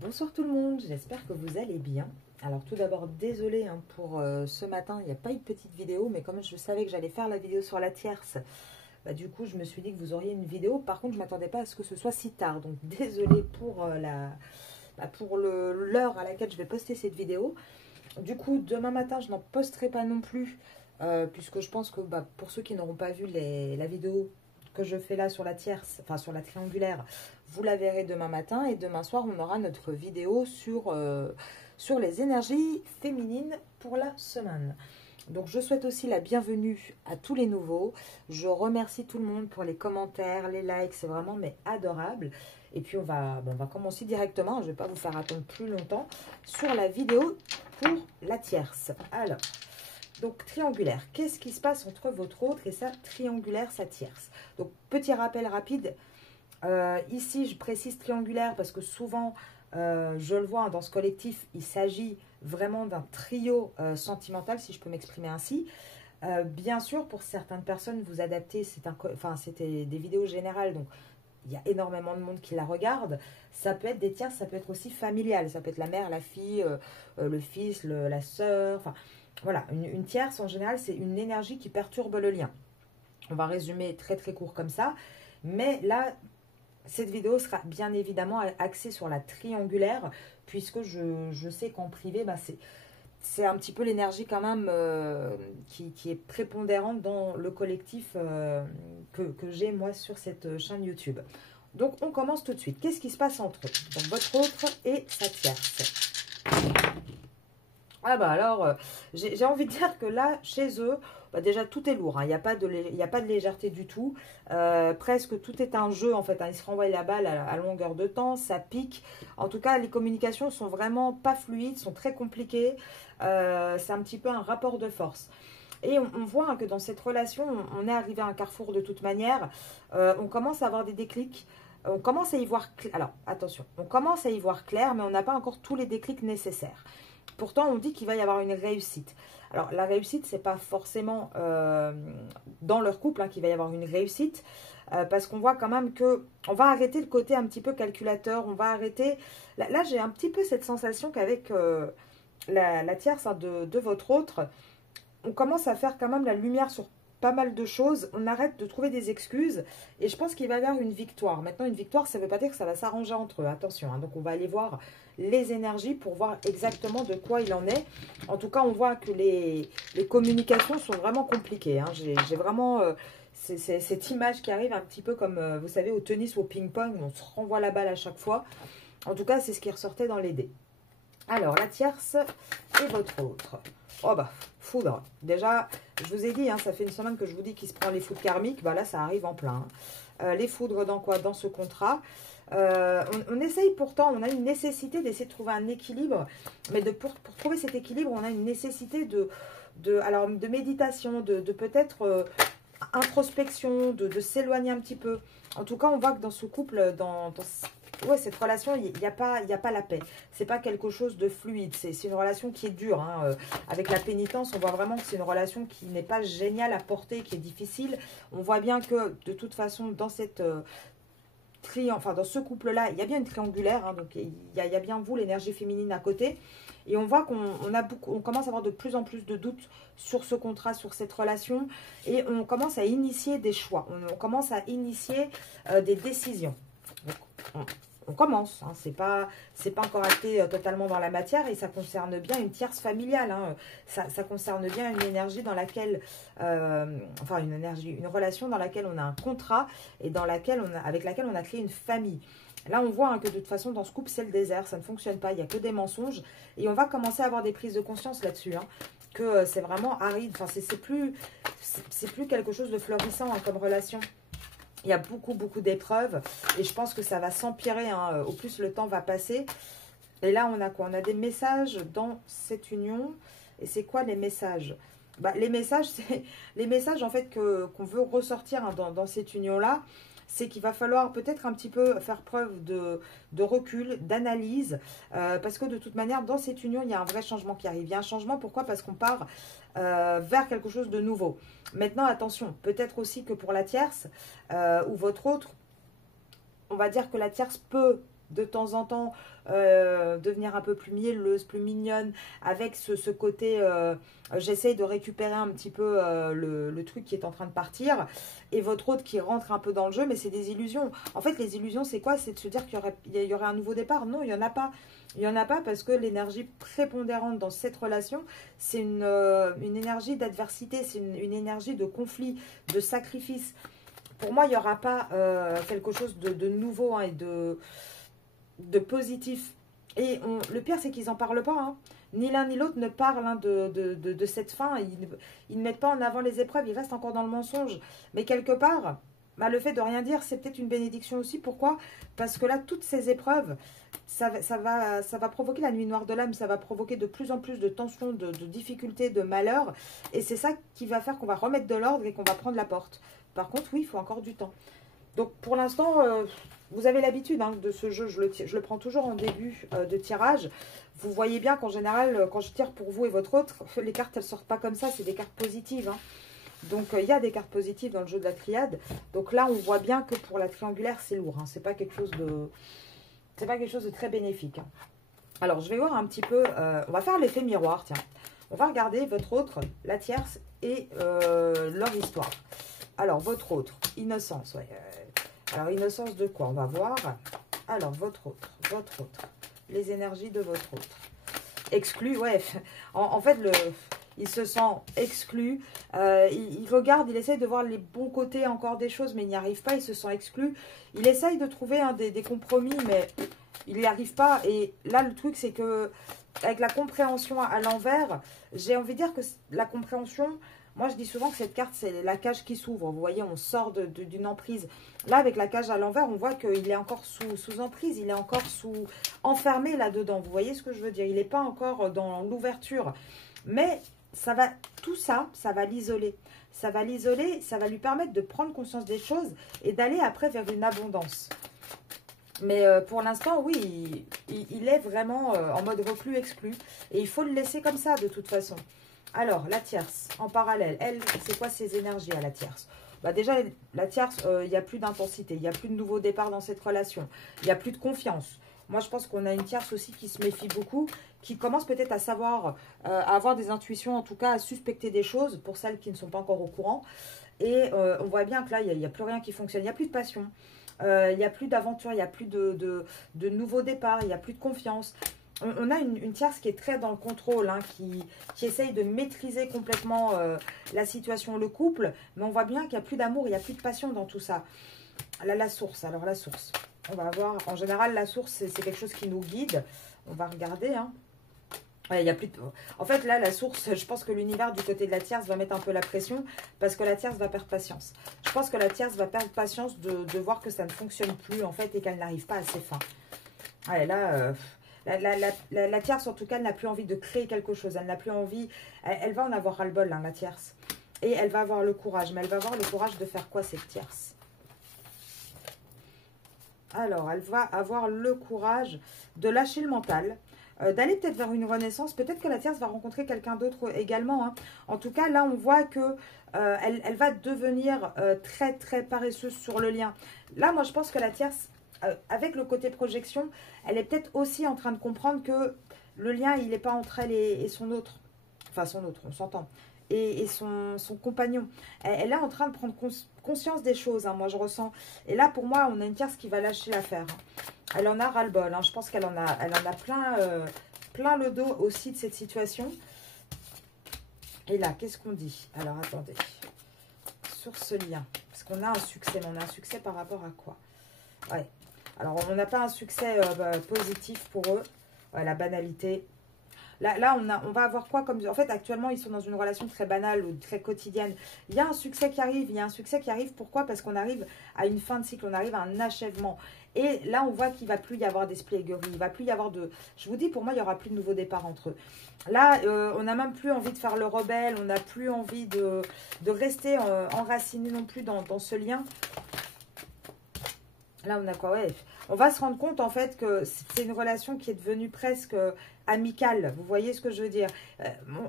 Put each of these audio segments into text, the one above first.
Bonsoir tout le monde, j'espère que vous allez bien. Alors tout d'abord, désolé pour ce matin, il n'y a pas eu de petite vidéo, mais comme je savais que j'allais faire la vidéo sur la tierce, du coup je me suis dit que vous auriez une vidéo. Par contre, je ne m'attendais pas à ce que ce soit si tard, donc désolé pour l'heure à laquelle je vais poster cette vidéo. Du coup, demain matin, je n'en posterai pas non plus, puisque je pense que pour ceux qui n'auront pas vu la vidéo que je fais là sur la tierce, enfin sur la triangulaire, vous la verrez demain matin. Et demain soir, on aura notre vidéo sur les énergies féminines pour la semaine. Donc, je souhaite aussi la bienvenue à tous les nouveaux. Je remercie tout le monde pour les commentaires, les likes, c'est vraiment adorable. Et puis, on va commencer directement. Je ne vais pas vous faire attendre plus longtemps sur la vidéo pour la tierce. Alors, donc triangulaire, qu'est-ce qui se passe entre votre autre et sa triangulaire, sa tierce? Donc, petit rappel rapide. Ici, je précise triangulaire parce que souvent, je le vois dans ce collectif, il s'agit vraiment d'un trio sentimental, si je peux m'exprimer ainsi. Bien sûr, pour certaines personnes, vous adaptez, c'était des vidéos générales, donc il y a énormément de monde qui la regarde. Ça peut être des tierces, ça peut être aussi familial, ça peut être la mère, la fille, le fils, la sœur, enfin voilà, une tierce en général, c'est une énergie qui perturbe le lien. On va résumer très très court comme ça, mais là, cette vidéo sera bien évidemment axée sur la triangulaire, puisque je sais qu'en privé, c'est un petit peu l'énergie quand même qui est prépondérante dans le collectif que j'ai moi sur cette chaîne YouTube. Donc on commence tout de suite. Qu'est-ce qui se passe entre eux? Donc votre autre et sa tierce. Ah alors, j'ai envie de dire que là, chez eux, déjà tout est lourd, hein. Il n'y a pas de légèreté du tout. Presque tout est un jeu en fait, hein. Ils se renvoient la balle à longueur de temps, ça pique. En tout cas, les communications sont vraiment pas fluides, sont très compliquées. C'est un petit peu un rapport de force. Et on voit que dans cette relation, on est arrivé à un carrefour de toute manière. On commence à avoir des déclics. On commence à y voir clair. Alors, attention, on commence à y voir clair, mais on n'a pas encore tous les déclics nécessaires. Pourtant, on dit qu'il va y avoir une réussite. Alors, la réussite, c'est pas forcément dans leur couple qu'il va y avoir une réussite, parce qu'on voit quand même que on va arrêter le côté un petit peu calculateur, on va arrêter... Là j'ai un petit peu cette sensation qu'avec la tierce de votre autre, on commence à faire quand même la lumière sur pas mal de choses, on arrête de trouver des excuses, et je pense qu'il va y avoir une victoire. Maintenant, une victoire, ça ne veut pas dire que ça va s'arranger entre eux, attention, hein. Donc on va aller voir les énergies pour voir exactement de quoi il en est. En tout cas, on voit que les communications sont vraiment compliquées, hein. J'ai vraiment cette image qui arrive un petit peu comme, vous savez, au tennis ou au ping-pong, on se renvoie la balle à chaque fois. En tout cas, c'est ce qui ressortait dans les dés. Alors, la tierce et votre autre. Oh foudre. Déjà, je vous ai dit, hein, ça fait une semaine que je vous dis qu'il se prend les foudres karmiques. Là, ça arrive en plein, hein. Les foudres dans quoi? Dans ce contrat. On essaye pourtant, on a une nécessité d'essayer de trouver un équilibre. Mais pour trouver cet équilibre, on a une nécessité de méditation, de peut-être introspection, de s'éloigner un petit peu. En tout cas, on voit que dans ce couple, cette relation, il n'y a pas la paix. C'est pas quelque chose de fluide. C'est une relation qui est dure, hein. Avec la pénitence, on voit vraiment que c'est une relation qui n'est pas géniale à porter, qui est difficile. On voit bien que, de toute façon, dans cette dans ce couple-là, il y a bien une triangulaire, hein, donc il y a bien vous, l'énergie féminine à côté. Et on voit qu'on commence à avoir de plus en plus de doutes sur ce contrat, sur cette relation. Et on commence à initier des choix. On commence à initier des décisions. Donc, on commence, hein. C'est pas encore acté totalement dans la matière, et ça concerne bien une tierce familiale, hein. Ça concerne bien une énergie dans laquelle, une relation dans laquelle on a un contrat et avec laquelle on a créé une famille. Là, on voit, hein, que de toute façon, dans ce couple, c'est le désert, ça ne fonctionne pas, il n'y a que des mensonges, et on va commencer à avoir des prises de conscience là-dessus, hein, que c'est vraiment aride, c'est plus quelque chose de florissant, hein, comme relation. Il y a beaucoup d'épreuves, et je pense que ça va s'empirer, hein, au plus le temps va passer. Et là, on a quoi? On a des messages dans cette union. Et c'est quoi les messages? Les messages, c'est les messages en fait qu'on veut ressortir, hein, dans cette union-là. C'est qu'il va falloir peut-être un petit peu faire preuve de recul, d'analyse, parce que de toute manière, dans cette union, il y a un vrai changement qui arrive. Il y a un changement, pourquoi? Parce qu'on part vers quelque chose de nouveau. Maintenant, attention, peut-être aussi que pour la tierce ou votre autre, on va dire que la tierce peut de temps en temps devenir un peu plus mielleuse, plus mignonne, avec ce côté, j'essaye de récupérer un petit peu le truc qui est en train de partir, et votre autre qui rentre un peu dans le jeu, mais c'est des illusions. En fait, les illusions, c'est quoi? C'est de se dire qu'il y aurait un nouveau départ. Non, il n'y en a pas. Il n'y en a pas parce que l'énergie prépondérante dans cette relation, c'est une énergie d'adversité, c'est une énergie de conflit, de sacrifice. Pour moi, il n'y aura pas quelque chose de nouveau hein, et de positif. Et le pire, c'est qu'ils n'en parlent pas. Hein. Ni l'un ni l'autre ne parlent hein, de cette fin. Ils ne mettent pas en avant les épreuves, ils restent encore dans le mensonge. Mais quelque part, bah, le fait de rien dire, c'est peut-être une bénédiction aussi. Pourquoi? Parce que là, toutes ces épreuves, ça va provoquer la nuit noire de l'âme, ça va provoquer de plus en plus de tensions, de difficultés, de malheurs. Et c'est ça qui va faire qu'on va remettre de l'ordre et qu'on va prendre la porte. Par contre, oui, il faut encore du temps. Donc, pour l'instant, vous avez l'habitude hein, de ce jeu. Je le prends toujours en début de tirage. Vous voyez bien qu'en général, quand je tire pour vous et votre autre, les cartes, elles ne sortent pas comme ça. C'est des cartes positives. Hein. Donc, il y a des cartes positives dans le jeu de la triade. Donc là, on voit bien que pour la triangulaire, c'est lourd. Hein. C'est pas quelque chose de très bénéfique. Hein. Alors, je vais voir un petit peu... on va faire l'effet miroir, tiens. On va regarder votre autre, la tierce, et leur histoire. Alors, votre autre, innocence, ouais. Alors, innocence de quoi? On va voir. Alors, votre autre, les énergies de votre autre. Exclu, ouais. En fait, il se sent exclu. Il regarde, il essaye de voir les bons côtés encore des choses, mais il n'y arrive pas, il se sent exclu. Il essaye de trouver hein, des compromis, mais il n'y arrive pas. Et là, le truc, c'est que avec la compréhension à l'envers, j'ai envie de dire que la compréhension... Moi, je dis souvent que cette carte, c'est la cage qui s'ouvre. Vous voyez, on sort d'une emprise. Là, avec la cage à l'envers, on voit qu'il est encore sous emprise. Il est encore enfermé là-dedans. Vous voyez ce que je veux dire? Il n'est pas encore dans l'ouverture. Mais tout ça, ça va l'isoler. Ça va l'isoler, ça va lui permettre de prendre conscience des choses et d'aller après vers une abondance. Mais pour l'instant, oui, il est vraiment en mode reflux exclu. Et il faut le laisser comme ça, de toute façon. Alors, la tierce, en parallèle, elle, c'est quoi ses énergies à la tierce? Bah déjà, la tierce, il n'y a plus d'intensité, il n'y a plus de nouveau départ dans cette relation, il n'y a plus de confiance. Moi, je pense qu'on a une tierce aussi qui se méfie beaucoup, qui commence peut-être à savoir, à avoir des intuitions, en tout cas à suspecter des choses, pour celles qui ne sont pas encore au courant. Et on voit bien que là, il n'y a plus rien qui fonctionne, il n'y a plus de passion, il n'y a plus d'aventure, il n'y a plus de nouveau départ, il n'y a plus de confiance. On a une tierce qui est très dans le contrôle, hein, qui essaye de maîtriser complètement la situation, le couple. Mais on voit bien qu'il n'y a plus d'amour, il n'y a plus de passion dans tout ça. Là, la source. Alors, la source. On va voir. En général, la source, c'est quelque chose qui nous guide. On va regarder. Hein. Ouais, il y a plus de... En fait, là, la source, je pense que l'univers du côté de la tierce va mettre un peu la pression parce que la tierce va perdre patience. Je pense que la tierce va perdre patience de voir que ça ne fonctionne plus, en fait, et qu'elle n'arrive pas à ses fins. Ouais, là... La tierce, en tout cas, elle n'a plus envie de créer quelque chose. Elle n'a plus envie... Elle va en avoir ras-le-bol, hein, la tierce. Et elle va avoir le courage. Mais elle va avoir le courage de faire quoi, cette tierce? Alors, elle va avoir le courage de lâcher le mental, d'aller peut-être vers une renaissance. Peut-être que la tierce va rencontrer quelqu'un d'autre également. Hein. En tout cas, là, on voit que elle va devenir très, très paresseuse sur le lien. Là, moi, je pense que la tierce... avec le côté projection, elle est peut-être aussi en train de comprendre que le lien, il n'est pas entre elle et son autre. Enfin, son autre, on s'entend. Et son compagnon. Elle est en train de prendre conscience des choses, hein, moi je ressens. Et là, pour moi, on a une tierce qui va lâcher l'affaire. Hein. Elle en a ras-le-bol. Hein. Je pense qu'elle en a plein le dos aussi de cette situation. Et là, qu'est-ce qu'on dit? Alors, attendez. Sur ce lien. Parce qu'on a un succès. Mais on a un succès par rapport à quoi? Ouais. Alors, on n'a pas un succès positif pour eux. Ouais, la banalité. Là on va avoir quoi comme... En fait, actuellement, ils sont dans une relation très banale ou très quotidienne. Il y a un succès qui arrive. Il y a un succès qui arrive. Pourquoi? Parce qu'on arrive à une fin de cycle. On arrive à un achèvement. Et là, on voit qu'il ne va plus y avoir d'espièglerie. Il ne va plus y avoir de... Je vous dis, pour moi, il n'y aura plus de nouveau départ entre eux. Là, on n'a même plus envie de faire le rebelle. On n'a plus envie de rester enraciné non plus dans ce lien. Là, on a quoi? Ouais. On va se rendre compte, en fait, que c'est une relation qui est devenue presque amicale. Vous voyez ce que je veux dire?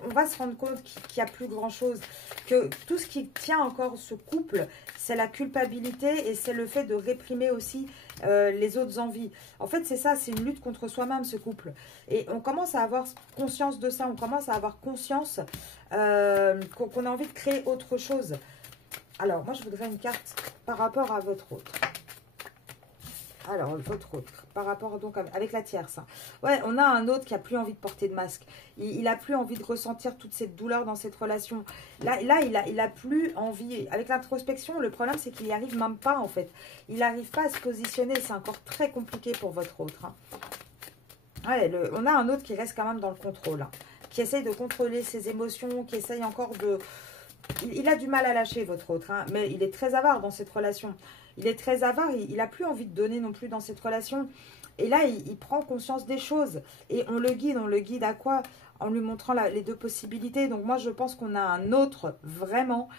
On va se rendre compte qu'il n'y a plus grand-chose. Que tout ce qui tient encore ce couple, c'est la culpabilité et c'est le fait de réprimer aussi les autres envies. En fait, c'est ça, c'est une lutte contre soi-même, ce couple. Et on commence à avoir conscience de ça, on commence à avoir conscience qu'on a envie de créer autre chose. Alors, moi, je voudrais une carte par rapport à votre autre. Alors, votre autre, par rapport donc avec la tierce. Ouais, on a un autre qui a plus envie de porter de masque. Il a plus envie de ressentir toute cette douleur dans cette relation. Là il a plus envie. Avec l'introspection, le problème, c'est qu'il n'y arrive même pas, en fait. Il n'arrive pas à se positionner. C'est encore très compliqué pour votre autre. Ouais, on a un autre qui reste quand même dans le contrôle. Qui essaye de contrôler ses émotions, qui essaye encore de... Il a du mal à lâcher, votre autre. Mais il est très avare dans cette relation. Il est très avare, il n'a plus envie de donner non plus dans cette relation. Et là, il prend conscience des choses. Et on le guide à quoi? En lui montrant les deux possibilités. Donc moi, je pense qu'on a un autre, vraiment,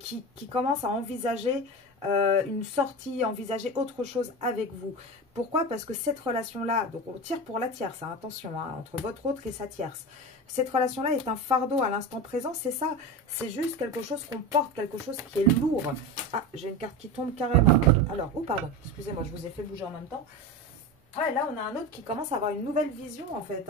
qui commence à envisager une sortie, envisager autre chose avec vous. Pourquoi? Parce que cette relation-là, donc on tire pour la tierce, attention, entre votre autre et sa tierce. Cette relation-là est un fardeau à l'instant présent, c'est ça. C'est juste quelque chose qu'on porte, quelque chose qui est lourd. Ah, j'ai une carte qui tombe carrément. Alors, oh pardon, excusez-moi, je vous ai fait bouger en même temps. Ouais, là, on a un autre qui commence à avoir une nouvelle vision, en fait.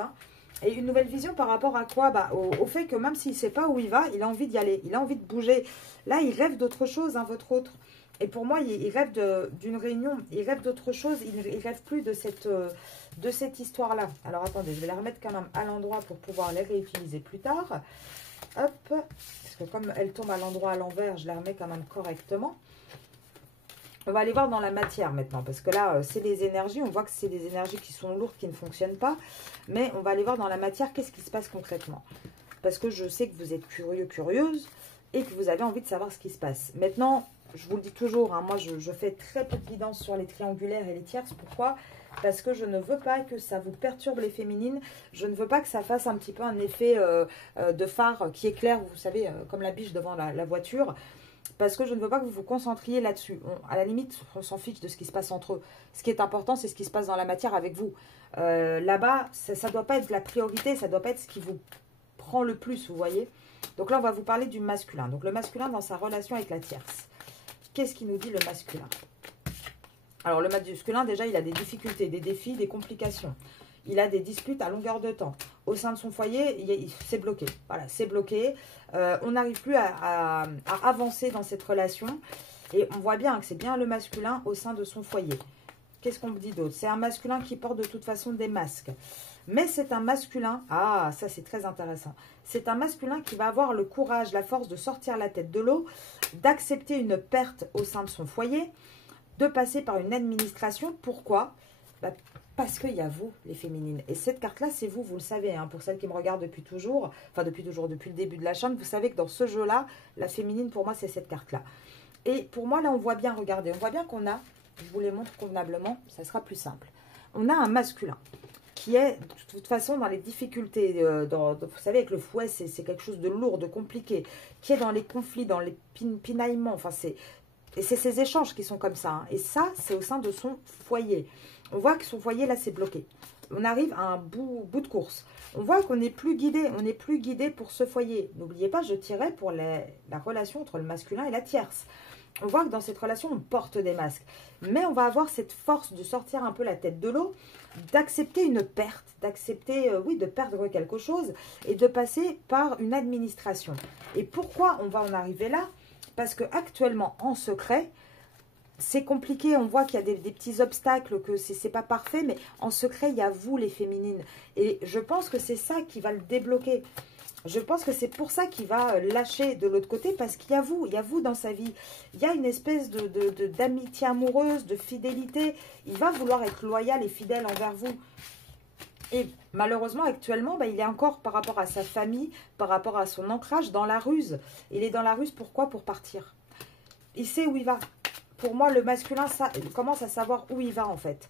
Et une nouvelle vision par rapport à quoi? Au fait que même s'il ne sait pas où il va, il a envie d'y aller. Il a envie de bouger. Là, il rêve d'autre chose, votre autre. Et pour moi, il rêve d'une réunion. Il rêve d'autre chose. Il ne rêve plus de cette histoire-là. Alors, attendez, je vais la remettre quand même à l'endroit pour pouvoir les réutiliser plus tard. Hop. Parce que comme elle tombe à l'endroit à l'envers, je la remets quand même correctement. On va aller voir dans la matière maintenant. Parce que là, c'est les énergies. On voit que c'est des énergies qui sont lourdes, qui ne fonctionnent pas. Mais on va aller voir dans la matière qu'est-ce qui se passe concrètement. Parce que je sais que vous êtes curieux, curieuse. Et que vous avez envie de savoir ce qui se passe. Maintenant... Je vous le dis toujours, moi je fais très peu de guidance sur les triangulaires et les tierces. Pourquoi? Parce que je ne veux pas que ça vous perturbe les féminines. Je ne veux pas que ça fasse un petit peu un effet de phare qui éclaire, vous savez, comme la biche devant la voiture. Parce que je ne veux pas que vous vous concentriez là-dessus. À la limite, on s'en fiche de ce qui se passe entre eux. Ce qui est important, c'est ce qui se passe dans la matière avec vous. Là-bas, ça ne doit pas être la priorité, ça ne doit pas être ce qui vous prend le plus, vous voyez. Donc là, on va vous parler du masculin. Donc le masculin dans sa relation avec la tierce. Qu'est-ce qui nous dit le masculin? Alors, le masculin, déjà, il a des difficultés, des défis, des complications. Il a des disputes à longueur de temps. Au sein de son foyer, c'est bloqué. Voilà, c'est bloqué. On n'arrive plus à avancer dans cette relation. Et on voit bien que c'est bien le masculin au sein de son foyer. Qu'est-ce qu'on me dit d'autre? C'est un masculin qui porte de toute façon des masques. Mais c'est un masculin, ah ça c'est très intéressant, c'est un masculin qui va avoir le courage, la force de sortir la tête de l'eau, d'accepter une perte au sein de son foyer, de passer par une administration. Pourquoi? Parce qu'il y a vous, les féminines. Et cette carte-là, c'est vous, vous le savez, pour celles qui me regardent depuis toujours, enfin depuis le début de la chaîne, vous savez que dans ce jeu-là, la féminine, pour moi, c'est cette carte-là. Et pour moi, là, on voit bien, regardez, on voit bien qu'on a, je vous les montre convenablement, ça sera plus simple. On a un masculin qui est de toute façon dans les difficultés, vous savez avec le fouet c'est quelque chose de lourd, de compliqué, qui est dans les conflits, dans les pinaillements, enfin c'est ces échanges qui sont comme ça, et ça c'est au sein de son foyer. On voit que son foyer là c'est bloqué, on arrive à un bout de course, on voit qu'on n'est plus guidé, pour ce foyer. N'oubliez pas, je tirais pour la relation entre le masculin et la tierce. On voit que dans cette relation, on porte des masques. Mais on va avoir cette force de sortir un peu la tête de l'eau, d'accepter une perte, d'accepter, oui, de perdre quelque chose et de passer par une administration. Et pourquoi on va en arriver là? Parce qu'actuellement, en secret, c'est compliqué. On voit qu'il y a des petits obstacles, que c'est pas parfait, mais en secret, il y a vous, les féminines. Et je pense que c'est ça qui va le débloquer. Je pense que c'est pour ça qu'il va lâcher de l'autre côté, parce qu'il y a vous dans sa vie. Il y a une espèce d'amitié amoureuse, de fidélité. Il va vouloir être loyal et fidèle envers vous. Et malheureusement, actuellement, il est encore par rapport à sa famille, par rapport à son ancrage, dans la ruse. Il est dans la ruse, pourquoi? Pour partir. Il sait où il va. Pour moi, le masculin il commence à savoir où il va, en fait.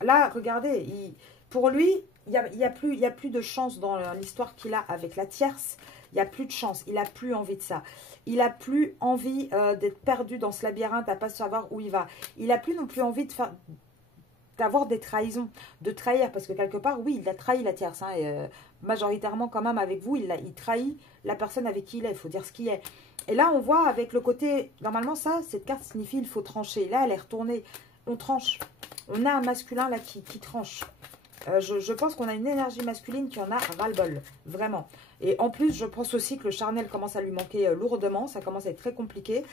Là, regardez, pour lui... Il y a plus de chance dans l'histoire qu'il a avec la tierce. Il n'y a plus de chance. Il n'a plus envie de ça. Il n'a plus envie d'être perdu dans ce labyrinthe, à ne pas savoir où il va. Il n'a plus non plus envie d'avoir des trahisons, de trahir. Parce que quelque part, oui, il a trahi la tierce. Et, majoritairement, quand même, avec vous, il trahit la personne avec qui il est. Il faut dire ce qui est. Et là, on voit avec le côté... Normalement, cette carte signifie il faut trancher. Là, elle est retournée. on tranche. On a un masculin là qui tranche. Je pense qu'on a une énergie masculine qui en a ras-le-bol, vraiment. Et en plus, je pense aussi que le charnel commence à lui manquer lourdement, ça commence à être très compliqué.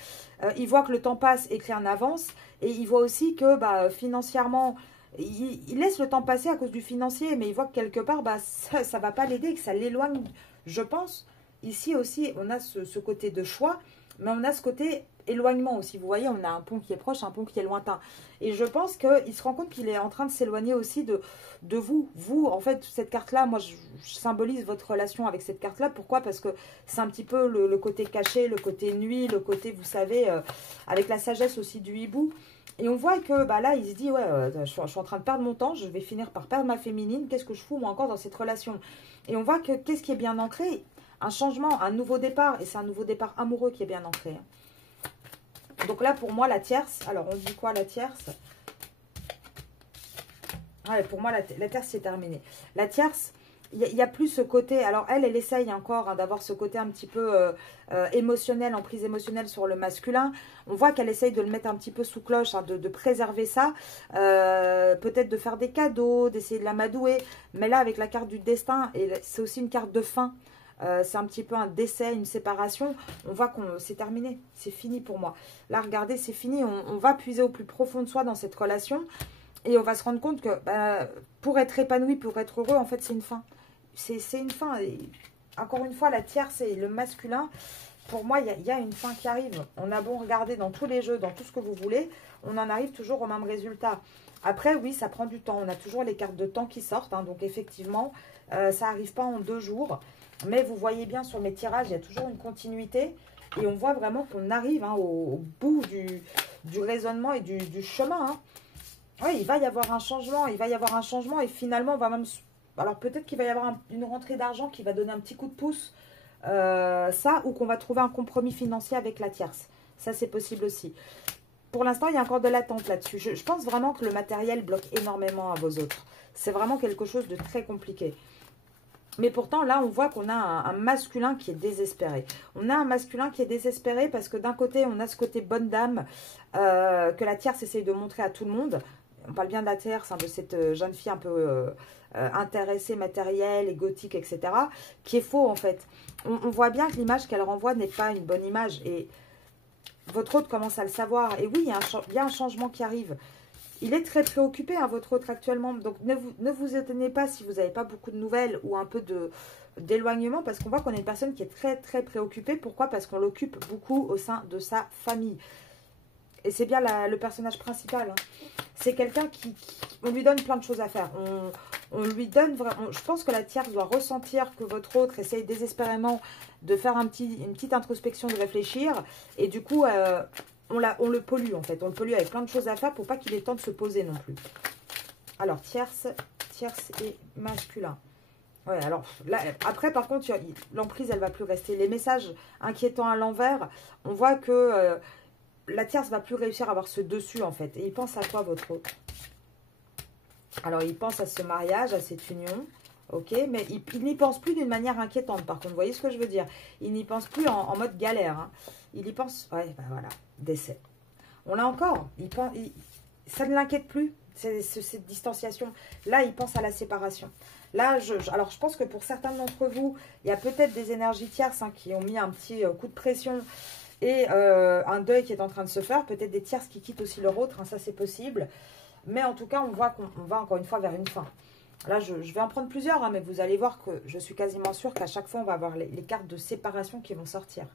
Il voit que le temps passe et que rien n'avance, et il voit aussi que financièrement, il laisse le temps passer à cause du financier, mais il voit que quelque part, ça ne va pas l'aider, que ça l'éloigne, je pense. Ici aussi, on a ce côté de choix, mais on a ce côté éloignement aussi. Vous voyez, on a un pont qui est proche, un pont qui est lointain. Et je pense qu'il se rend compte qu'il est en train de s'éloigner aussi de vous. Vous, en fait, cette carte-là, moi, je symbolise votre relation avec cette carte-là. Pourquoi? Parce que c'est un petit peu le côté caché, le côté nuit, le côté, vous savez, avec la sagesse aussi du hibou. Et on voit que là, il se dit, ouais, je suis en train de perdre mon temps, je vais finir par perdre ma féminine. Qu'est-ce que je fous, moi, encore dans cette relation? Et on voit que qu'est-ce qui est bien ancré? Un changement, un nouveau départ. Et c'est un nouveau départ amoureux qui est bien ancré. Donc là, pour moi, la tierce, alors on dit quoi la tierce? Ouais, pour moi, la tierce, c'est terminé. La tierce, il y a plus ce côté, alors elle essaye encore d'avoir ce côté un petit peu émotionnel, emprise émotionnelle sur le masculin. On voit qu'elle essaye de le mettre un petit peu sous cloche, hein, de préserver ça. Peut-être de faire des cadeaux, d'essayer de l'amadouer. Mais là, avec la carte du destin, et c'est aussi une carte de fin. C'est un petit peu un décès, une séparation. On voit que c'est terminé, c'est fini pour moi. Là, regardez, c'est fini. On va puiser au plus profond de soi dans cette relation. Et on va se rendre compte que pour être épanoui, pour être heureux, en fait, c'est une fin. C'est une fin. Et encore une fois, la tierce et le masculin, pour moi, il y a une fin qui arrive. On a beau regarder dans tous les jeux, dans tout ce que vous voulez, on en arrive toujours au même résultat. Après, oui, ça prend du temps. On a toujours les cartes de temps qui sortent. Hein, donc, effectivement, ça n'arrive pas en 2 jours. Mais vous voyez bien sur mes tirages, il y a toujours une continuité. Et on voit vraiment qu'on arrive au bout du raisonnement et du chemin. Hein. Oui, il va y avoir un changement. Il va y avoir un changement. Et finalement, on va même... Alors peut-être qu'il va y avoir une rentrée d'argent qui va donner un petit coup de pouce. Ça, ou qu'on va trouver un compromis financier avec la tierce. Ça, c'est possible aussi. Pour l'instant, il y a encore de l'attente là-dessus. Je pense vraiment que le matériel bloque énormément à vos autres. C'est vraiment quelque chose de très compliqué. Mais pourtant, là, on voit qu'on a un masculin qui est désespéré. On a un masculin qui est désespéré parce que d'un côté, on a ce côté bonne dame que la tierce essaye de montrer à tout le monde. On parle bien de la tierce, hein, de cette jeune fille un peu intéressée, matérielle, égotique, etc. Qui est faux, en fait. On voit bien que l'image qu'elle renvoie n'est pas une bonne image. Et votre autre commence à le savoir. Et oui, il y a un changement qui arrive. Il est très préoccupé, hein, votre autre actuellement. Donc, ne vous étonnez pas si vous n'avez pas beaucoup de nouvelles ou un peu d'éloignement. Parce qu'on voit qu'on est une personne qui est très, très préoccupée. Pourquoi? Parce qu'on l'occupe beaucoup au sein de sa famille. Et c'est bien le personnage principal. Hein. C'est quelqu'un on lui donne plein de choses à faire. On lui donne vraiment... Je pense que la tierce doit ressentir que votre autre essaye désespérément de faire une petite introspection, de réfléchir. Et du coup... on le pollue en fait, on le pollue avec plein de choses à faire pour pas qu'il ait le temps de se poser non plus. Alors, tierce et masculin. Ouais, alors, là, après par contre, l'emprise, elle va plus rester. Les messages inquiétants à l'envers, on voit que la tierce va plus réussir à avoir ce dessus en fait. Et il pense à quoi votre autre? Alors, il pense à ce mariage, à cette union. Ok, mais il n'y pense plus d'une manière inquiétante par contre, vous voyez ce que je veux dire? Il n'y pense plus en mode galère. Hein. Il y pense, ouais, voilà, décès. On l'a encore, ça ne l'inquiète plus, cette distanciation. Là, il pense à la séparation. Là, alors je pense que pour certains d'entre vous, il y a peut-être des énergies tierces hein, qui ont mis un petit coup de pression et un deuil qui est en train de se faire. Peut-être des tierces qui quittent aussi leur autre, hein, ça c'est possible. Mais en tout cas, on voit qu'on va encore une fois vers une fin. Là, je vais en prendre plusieurs, hein, mais vous allez voir que je suis quasiment sûre qu'à chaque fois, on va avoir les cartes de séparation qui vont sortir.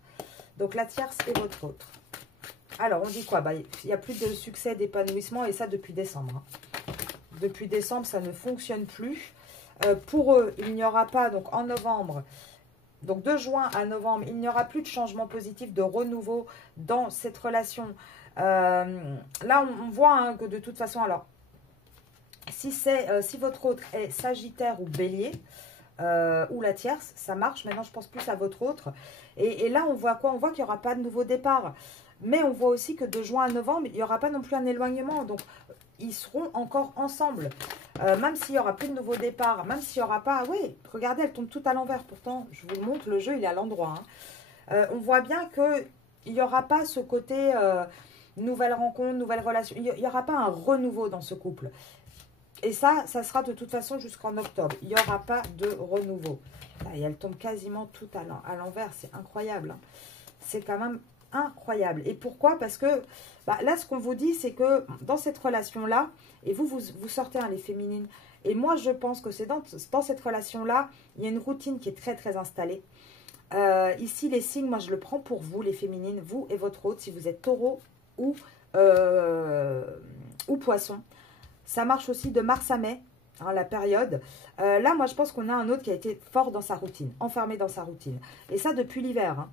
Donc, la tierce et votre autre. Alors, on dit quoi? Il n'y a plus de succès, d'épanouissement, et ça depuis décembre. Hein. Depuis décembre, ça ne fonctionne plus. Pour eux, il n'y aura pas, donc en novembre, donc de juin à novembre, il n'y aura plus de changement positif, de renouveau dans cette relation. Là, on voit hein, que de toute façon, alors, si votre autre est Sagittaire ou Bélier, ou la tierce, ça marche. Maintenant, je pense plus à votre autre. Et là, on voit quoi? On voit qu'il n'y aura pas de nouveau départ. Mais on voit aussi que de juin à novembre, il n'y aura pas non plus un éloignement. Donc, ils seront encore ensemble. Même s'il n'y aura plus de nouveau départ, même s'il n'y aura pas... Oui, regardez, elle tombe tout à l'envers. Pourtant, je vous le montre, le jeu, il est à l'endroit. Hein. On voit bien qu'il n'y aura pas ce côté... nouvelle rencontre, nouvelle relation. Il n'y aura pas un renouveau dans ce couple. Et ça sera de toute façon jusqu'en octobre. Il n'y aura pas de renouveau. Et elle tombe quasiment tout à l'envers. C'est incroyable. Hein. C'est quand même incroyable. Et pourquoi? Parce que là, ce qu'on vous dit, c'est que dans cette relation-là, et vous sortez les féminines. Et moi, je pense que c'est dans cette relation-là, il y a une routine qui est très, très installée. Ici, les signes, moi, je le prends pour vous, les féminines, vous et votre hôte, si vous êtes taureau ou poisson. Ça marche aussi de mars à mai, hein, la période. Là, moi, je pense qu'on a un autre qui a été fort dans sa routine, enfermé dans sa routine. Et ça, depuis l'hiver. Hein.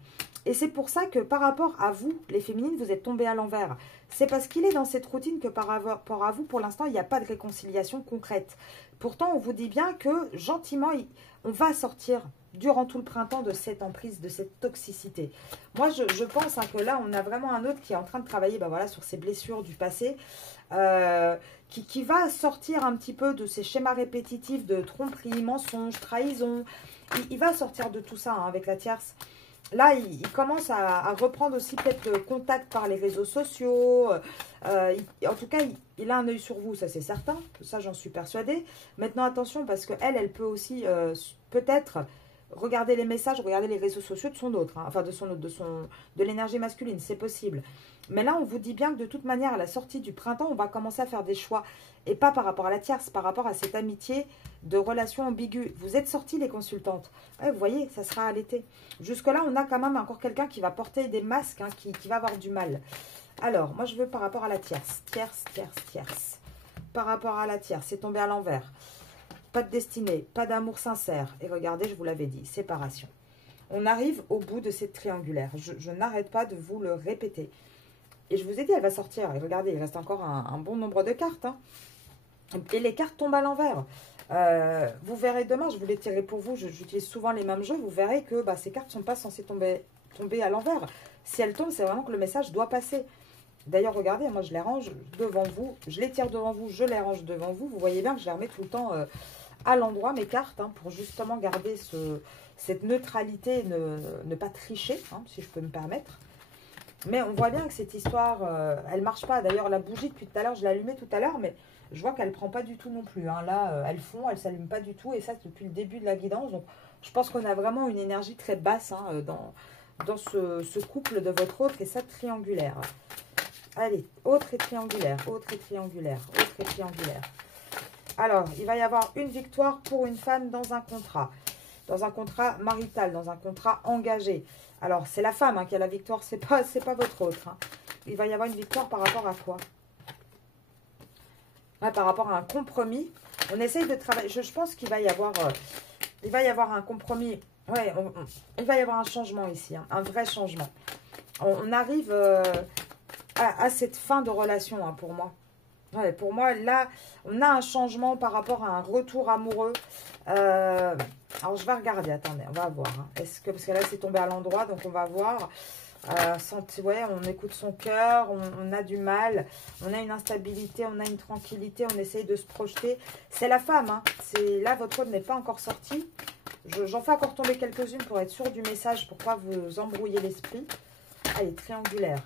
Et c'est pour ça que par rapport à vous, les féminines, vous êtes tombées à l'envers. C'est parce qu'il est dans cette routine que par rapport à vous, pour l'instant, il n'y a pas de réconciliation concrète. Pourtant, on vous dit bien que, gentiment, on va sortir durant tout le printemps de cette emprise, de cette toxicité. Moi, je pense que là, on a vraiment un autre qui est en train de travailler voilà, sur ses blessures du passé, qui va sortir un petit peu de ces schémas répétitifs de tromperie, mensonge, trahison. Il va sortir de tout ça avec la tierce. Là, il commence à reprendre aussi peut-être le contact par les réseaux sociaux. En tout cas, il a un œil sur vous, ça c'est certain. Ça, j'en suis persuadée. Maintenant, attention, parce qu'elle peut aussi peut-être regarder les messages, regarder les réseaux sociaux de son autre. Hein, enfin, de l'énergie masculine, c'est possible. Mais là, on vous dit bien que de toute manière, à la sortie du printemps, on va commencer à faire des choix. Et pas par rapport à la tierce, par rapport à cette amitié de relation ambiguë. Vous êtes sorties, les consultantes. Ouais, vous voyez, ça sera à l'été. Jusque-là, on a quand même encore quelqu'un qui va porter des masques, hein, qui va avoir du mal. Alors, moi, je veux par rapport à la tierce. Tierce. Par rapport à la tierce, c'est tombé à l'envers. Pas de destinée, pas d'amour sincère. Et regardez, je vous l'avais dit, séparation. On arrive au bout de cette triangulaire. Je n'arrête pas de vous le répéter. Et je vous ai dit, elle va sortir. Et regardez, il reste encore un bon nombre de cartes. Hein. Et les cartes tombent à l'envers. Vous verrez demain, je vous les tirerai pour vous. J'utilise souvent les mêmes jeux. Vous verrez que ces cartes ne sont pas censées tomber à l'envers. Si elles tombent, c'est vraiment que le message doit passer. D'ailleurs, regardez, moi je les range devant vous. Je les tire devant vous, je les range devant vous. Vous voyez bien que je les remets tout le temps à l'endroit, mes cartes, hein, pour justement garder cette neutralité, ne pas tricher, hein, si je peux me permettre. Mais on voit bien que cette histoire, elle ne marche pas. D'ailleurs, la bougie, depuis tout à l'heure, je l'ai allumée tout à l'heure, mais je vois qu'elle ne prend pas du tout non plus. Hein. Là, elle fond, elle ne s'allume pas du tout. Et ça, depuis le début de la guidance. Donc, je pense qu'on a vraiment une énergie très basse hein, dans ce couple de votre autre et sa triangulaire. Allez, autre et triangulaire, autre et triangulaire, autre et triangulaire. Alors, il va y avoir une victoire pour une femme dans un contrat marital, dans un contrat engagé. Alors, c'est la femme hein, qui a la victoire, c'est pas votre autre. Hein. Il va y avoir une victoire par rapport à quoi? Ouais, par rapport à un compromis. On essaye de travailler. Je pense qu'il va y avoir un compromis. Ouais, il va y avoir un changement ici, hein, un vrai changement. On arrive à cette fin de relation hein, pour moi. Ouais, pour moi, là, on a un changement par rapport à un retour amoureux. Alors, je vais regarder. Attendez, on va voir. Hein. Parce que là, c'est tombé à l'endroit, donc on va voir. Ouais, on écoute son cœur, on a du mal, on a une instabilité, on a une tranquillité, on essaye de se projeter. C'est la femme. Hein. Là, votre autre n'est pas encore sorti. J'en fais encore tomber quelques-unes pour être sûr du message, pour pas vous embrouiller l'esprit. Allez, triangulaire.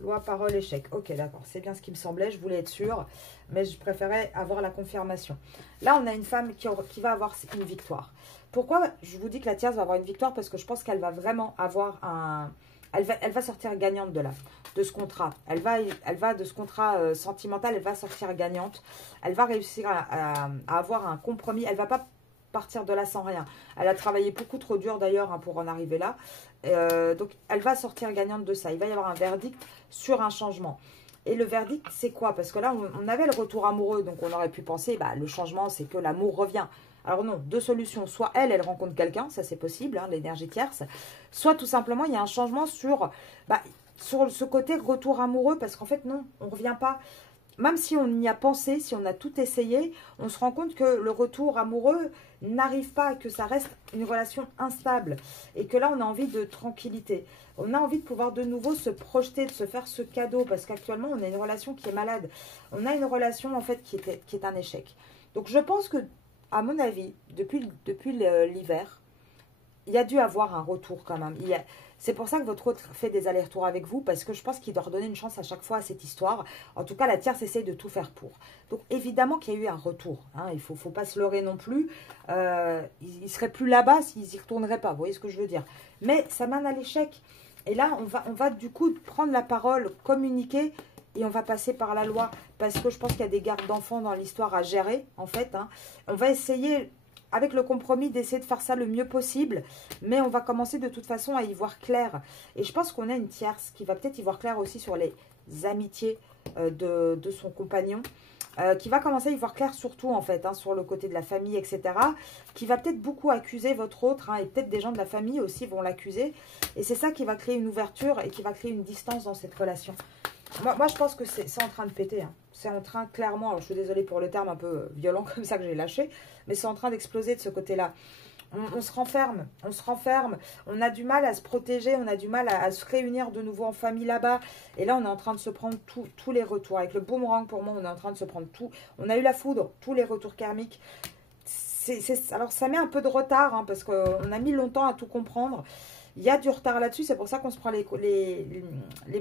Loi, parole, échec. Ok, d'accord. C'est bien ce qui me semblait. Je voulais être sûre. Mais je préférais avoir la confirmation. Là, on a une femme qui va avoir une victoire. Pourquoi je vous dis que la tierce va avoir une victoire? Parce que je pense qu'elle va vraiment avoir un... Elle va sortir gagnante de ce contrat. Elle va de ce contrat sentimental, elle va sortir gagnante. Elle va réussir à avoir un compromis. Elle ne va pas partir de là sans rien. Elle a travaillé beaucoup trop dur d'ailleurs hein, pour en arriver là. Donc, elle va sortir gagnante de ça. Il va y avoir un verdict sur un changement. Et le verdict, c'est quoi? Parce que là, on avait le retour amoureux. Donc, on aurait pu penser, le changement, c'est que l'amour revient. Alors non, deux solutions. Soit elle rencontre quelqu'un, ça c'est possible, hein, l'énergie tierce. Soit tout simplement, il y a un changement sur ce côté retour amoureux. Parce qu'en fait, non, on ne revient pas. Même si on y a pensé, si on a tout essayé, on se rend compte que le retour amoureux n'arrive pas, que ça reste une relation instable. Et que là, on a envie de tranquillité. On a envie de pouvoir de nouveau se projeter, de se faire ce cadeau. Parce qu'actuellement, on a une relation qui est malade. On a une relation, en fait, qui est un échec. Donc, je pense que, à mon avis, depuis l'hiver, il y a dû avoir un retour quand même. C'est pour ça que votre autre fait des allers-retours avec vous, parce que je pense qu'il doit redonner une chance à chaque fois à cette histoire. En tout cas, la tierce essaye de tout faire pour. Donc, évidemment qu'il y a eu un retour. Hein. Il ne faut pas se leurrer non plus. Il ne serait plus là-bas s'ils n'y retourneraient pas. Vous voyez ce que je veux dire? Mais ça mène à l'échec. Et là, on va du coup prendre la parole, communiquer, et on va passer par la loi. Parce que je pense qu'il y a des gardes d'enfants dans l'histoire à gérer, en fait. Hein. On va essayer, avec le compromis, d'essayer de faire ça le mieux possible. Mais on va commencer de toute façon à y voir clair. Et je pense qu'on a une tierce qui va peut-être y voir clair aussi sur les amitiés de son compagnon. Qui va commencer à y voir clair surtout, en fait, hein, sur le côté de la famille, etc. Qui va peut-être beaucoup accuser votre autre. Hein, et peut-être des gens de la famille aussi vont l'accuser. Et c'est ça qui va créer une ouverture et qui va créer une distance dans cette relation. Moi je pense que c'est en train de péter. Hein. C'est en train, clairement, alors je suis désolée pour le terme un peu violent comme ça que j'ai lâché, mais c'est en train d'exploser de ce côté-là. On se renferme, on a du mal à se protéger, on a du mal à se réunir de nouveau en famille là-bas. Et là, on est en train de se prendre tous les retours. Avec le boomerang, pour moi, on est en train de se prendre tout. On a eu la foudre, tous les retours karmiques. Alors, ça met un peu de retard, hein, parce qu'on a mis longtemps à tout comprendre. Il y a du retard là-dessus, c'est pour ça qu'on se prend les